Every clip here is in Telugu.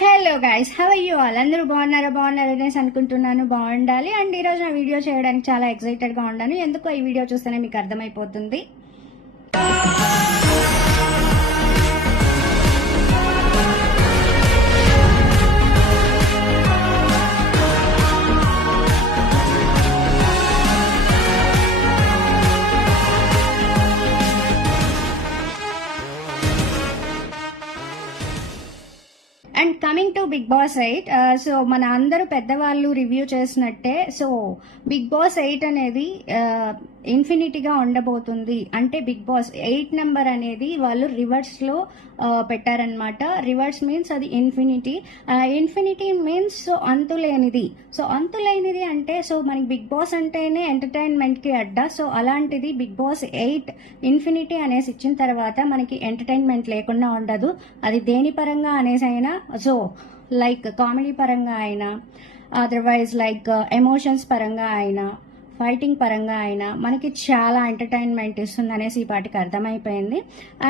Hello guys, how are you all? అందరూ బాగున్నారనేసి అనుకుంటున్నాను. బాగుండాలి. అండ్ ఈరోజు నా వీడియో చేయడానికి చాలా ఎక్సైటెడ్గా ఉన్నాను. ఎందుకో ఈ వీడియో చూస్తేనే మీకు అర్థమైపోతుంది. And coming to Bigg Boss 8, so మన అందరూ పెద్దవాళ్ళు రివ్యూ చేసినట్టే, సో బిగ్ బాస్ 8 అనేది ఇన్ఫినిటీగా ఉండబోతుంది. అంటే బిగ్ బాస్ 8 నెంబర్ అనేది వాళ్ళు రివర్స్ లో పెట్టారనమాట. రివర్స్ మీన్స్ అది ఇన్ఫినిటీ. ఇన్ఫినిటీ మీన్స్ సో అంతులేనిది. సో అంతులేనిది అంటే సో మనకి బిగ్ బాస్ అంటేనే ఎంటర్టైన్మెంట్ కి అడ్డా. సో అలాంటిది బిగ్ బాస్ 8 ఇన్ఫినిటీ అనేసి ఇచ్చిన తర్వాత మనకి ఎంటర్టైన్మెంట్ లేకుండా ఉండదు. అది దేని పరంగా అనేసి అయినా, సో లైక్ కామెడీ పరంగా అయినా, అదర్వైజ్ లైక్ ఎమోషన్స్ పరంగా అయినా, ఫైటింగ్ పరంగా అయినా మనకి చాలా ఎంటర్టైన్మెంట్ ఇస్తుంది అనేసి ఈ పాటికి అర్థమైపోయింది.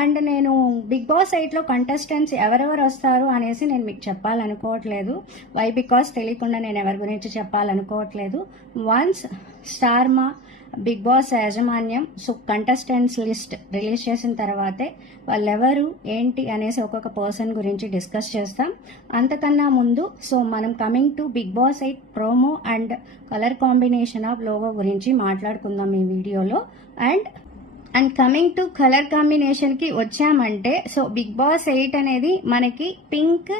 అండ్ నేను బిగ్ బాస్ 8లో కంటెస్టెంట్స్ ఎవరెవరు వస్తారు అనేసి నేను మీకు చెప్పాలనుకోవట్లేదు. వై బికాస్ తెలియకుండా నేను ఎవరి గురించి చెప్పాలనుకోవట్లేదు. వన్స్ స్టార్మా బిగ్ బాస్ యాజమాన్యం సో కంటెస్టెంట్స్ లిస్ట్ రిలీజ్ చేసిన తర్వాతే వాళ్ళెవరు ఏంటి అనేసి ఒక్కొక్క పర్సన్ గురించి డిస్కస్ చేస్తాం. అంతకన్నా ముందు సో మనం coming to Bigg Boss 8 promo and colour combination of logo గురించి మాట్లాడుకుందాం ఈ వీడియోలో. And coming to colour combination కి వచ్చామంటే, సో బిగ్ బాస్ 8 అనేది మనకి pink,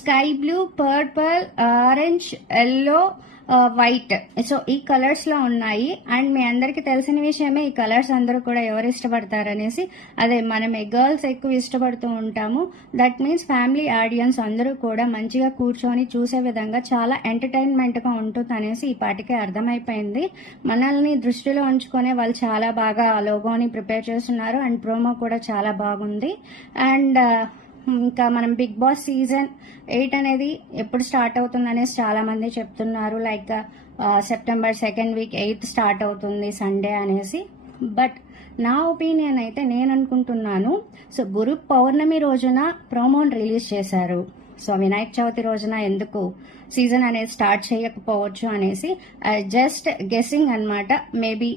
sky blue, purple, orange, yellow, white, so ఈ కలర్స్ లో ఉన్నాయి. అండ్ మీ అందరికి తెలిసిన విషయమే ఈ కలర్స్ అందరూ కూడా ఎవరు ఇష్టపడతారనేసి. అదే మనమే గర్ల్స్ ఎక్కువ ఇష్టపడుతూ ఉంటాము. దట్ మీన్స్ ఫ్యామిలీ ఆడియన్స్ అందరూ కూడా మంచిగా కూర్చొని చూసే విధంగా చాలా ఎంటర్టైన్మెంట్ గా ఉంటుంది అనేసి ఈ పాటికే అర్థమైపోయింది. మనల్ని దృష్టిలో ఉంచుకునే వాళ్ళు చాలా బాగా లోగోని ప్రిపేర్ చేస్తున్నారు. అండ్ ప్రోమో కూడా చాలా బాగుంది. అండ్ ఇంకా మనం బిగ్ బాస్ సీజన్ 8 అనేది ఎప్పుడు స్టార్ట్ అవుతుంది అనేసి చాలా మంది చెప్తున్నారు. Like September 2nd week 8th start అవుతుంది సండే అనేసి. బట్ నా ఒపీనియన్ అయితే నేను అనుకుంటున్నాను, సో గురు పౌర్ణమి రోజున ప్రోమోని రిలీజ్ చేశారు. సో వినాయక చవితి రోజున ఎందుకు సీజన్ అనేది స్టార్ట్ చేయకపోవచ్చు అనేసి జస్ట్ గెస్సింగ్ అన్నమాట. మేబీ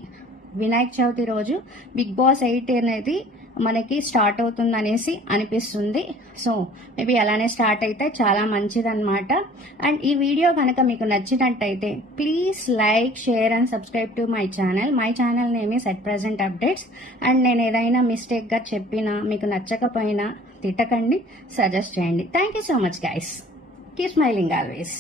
వినాయక చవితి రోజు బిగ్ బాస్ 8 అనేది మనకి స్టార్ట్ అవుతుంది అనేసి అనిపిస్తుంది. సో మేబీ అలానే స్టార్ట్ అయితే చాలా మంచిదన్నమాట. అండ్ ఈ వీడియో కనుక మీకు నచ్చినట్టయితే please like, share and subscribe to my channel. My channel name is at present updates. And నేను ఏదైనా మిస్టేక్ గా చెప్పినా, మీకు నచ్చకపోయినా తిట్టకండి, సజెస్ట్ చేయండి. Thank you so much guys. Keep smiling always.